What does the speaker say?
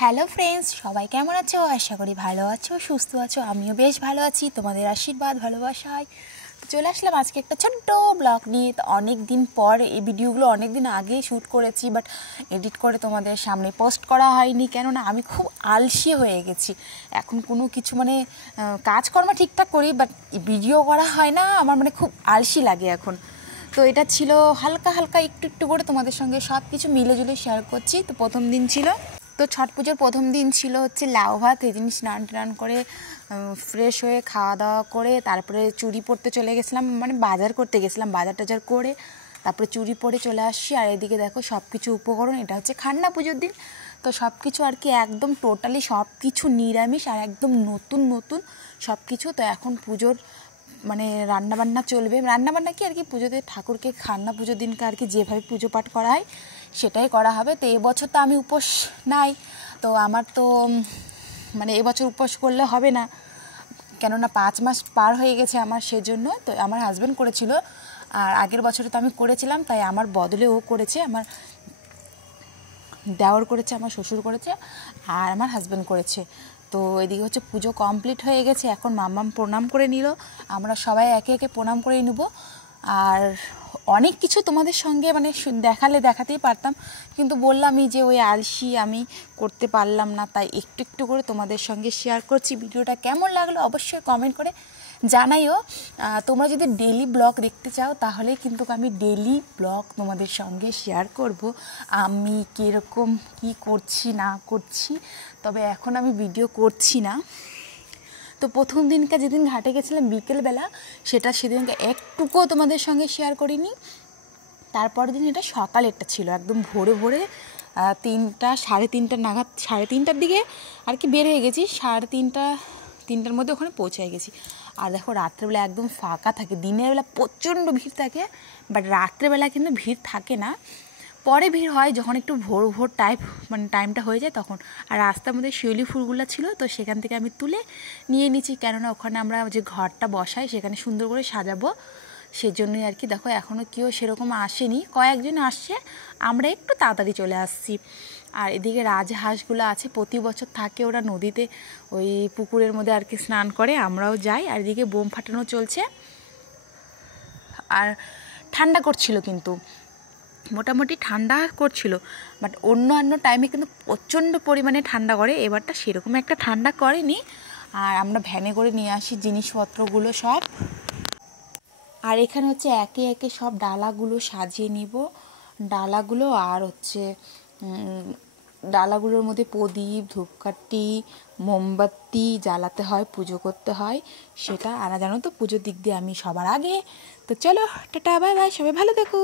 Hello friends, সবাই কেমন আছো? আশা করি ভালো আছো, সুস্থ আছো। আমিও বেশ ভালো আছি, তোমাদের আশীর্বাদ ভালোবাসায় চলে আসলাম আজকে একটা ছোট্ট ব্লগ নিয়ে। তো অনেক দিন পর এই ভিডিওগুলো অনেক দিন আগে শ্যুট করেছি, বাট এডিট করে তোমাদের সামনে পোস্ট করা হয়নি, কেননা আমি খুব আলসি হয়ে গেছি। এখন কোনো কিছু কাজকর্ম ঠিকঠাক করি, বাট ভিডিও করা হয় না, আমার খুব আলসি লাগে এখন। তো এটা ছিল হালকা হালকা একটু একটু করে তোমাদের সঙ্গে সব কিছু মিলে জুলে শেয়ার করছি। তো প্রথম দিন ছিল, তো ছট পুজোর প্রথম দিন ছিল লাউ ভাত। এই দিন স্নান টান করে ফ্রেশ হয়ে খাওয়া দাওয়া করে তারপরে চুড়ি পরতে চলে গেছিলাম, বাজার করতে গেছিলাম, বাজার টাজার করে তারপরে চুড়ি পরে চলে আসছি। আর এদিকে দেখো সব কিছু উপকরণ, এটা হচ্ছে খান্না পুজোর দিন। তো সব কিছু একদম টোটালি সব কিছু নিরামিষ আর একদম নতুন নতুন সব কিছু। তো এখন পুজোর রান্নাবান্না চলবে। রান্নাবান্না কি পুজোতে ঠাকুরকে খান্না পুজোর দিনকে যেভাবে পুজো পাঠ করা হয় সেটাই করা হবে। তো এবছর তো আমি উপোস নাই, তো আমার তো এবছর উপোস করলে হবে না, কেননা 5 মাস পার হয়ে গেছে আমার, সেজন্য। তো আমার হাজব্যান্ড করেছিল, আর আগের বছরে তো আমি করেছিলাম, তাই আমার বদলে ও করেছে, আমার দেওর করেছে, আমার শ্বশুর করেছে, আর আমার হাজব্যান্ড করেছে। তো এদিকে হচ্ছে পুজো কমপ্লিট হয়ে গেছে, এখন মাম্মাম প্রণাম করে নিল, আমরা সবাই একে একে প্রণাম করে নেব। আর অনেক কিছু তোমাদের সঙ্গে দেখাতেই পারতাম, কিন্তু বললামই যে ওই আলসি আমি করতে পারলাম না, তাই একটু একটু করে তোমাদের সঙ্গে শেয়ার করছি। ভিডিওটা কেমন লাগলো অবশ্যই কমেন্ট করে জানাইও। তোমরা যদি ডেইলি ব্লগ দেখতে চাও তাহলে কিন্তু আমি ডেইলি ব্লগ তোমাদের সঙ্গে শেয়ার করব, আমি কীরকম কি করছি না করছি। তবে এখন আমি ভিডিও করছি না। তো প্রথম দিনকে যেদিন ঘাটে গেছিলাম বিকেলবেলা, সেদিনকে একটুকুও তোমাদের সঙ্গে শেয়ার করিনি। তারপর দিন এটা সকালেরটা ছিল, একদম ভোরে ভোরে 3টা নাগাদ, 3:30টার দিকে বের হয়ে গেছি, 3টার মধ্যে ওখানে পৌঁছে গেছি। আর দেখো রাত্রেবেলা একদম ফাঁকা থাকে, দিনের বেলা প্রচণ্ড ভিড় থাকে, বাট রাত্রেবেলা কিন্তু ভিড় থাকে না, পরে ভিড় হয় যখন একটু ভোর ভোর টাইমটা হয়ে যায় তখন। আর রাস্তার মধ্যে শিউলি ফুলগুলো ছিল, তো সেখান থেকে আমি তুলে নিয়ে নিচ্ছি, কেননা ওখানে আমরা যে ঘরটা বসাই সেখানে সুন্দর করে সাজাবো, সেজন্যই দেখো এখনও কেউ সেরকম আসেনি, কয়েকজন আসছে, আমরা একটু তাড়াতাড়ি চলে আসছি। আর এদিকে রাজহাঁসগুলো আছে, প্রতি বছর থাকে, ওরা নদীতে ওই পুকুরের মধ্যে স্নান করে, আমরাও যাই। আর এদিকে বোম ফাটানো চলছে, আর ঠান্ডা করছিল, কিন্তু মোটামুটি ঠান্ডা করছিল, বাট অন্য টাইমে কিন্তু প্রচণ্ড পরিমাণে ঠান্ডা করে, এবারটা সেরকম একটা ঠান্ডা করেনি। আর আমরা ভ্যানে করে নিয়ে আসি জিনিসপত্রগুলো সব। আর এখানে হচ্ছে একে একে সব ডালাগুলো সাজিয়ে নিব, ডালাগুলো। আর ডালাগুলোর মধ্যে প্রদীপ, ধূপকাঠি, মোমবাতি জ্বালাতে হয়, পুজো করতে হয়, সেটা আনা জানো তো পুজোর দিক দিয়ে আমি সবার আগে। তো চলো, টাটা, বাই বাই, সবাই ভালো থেকো।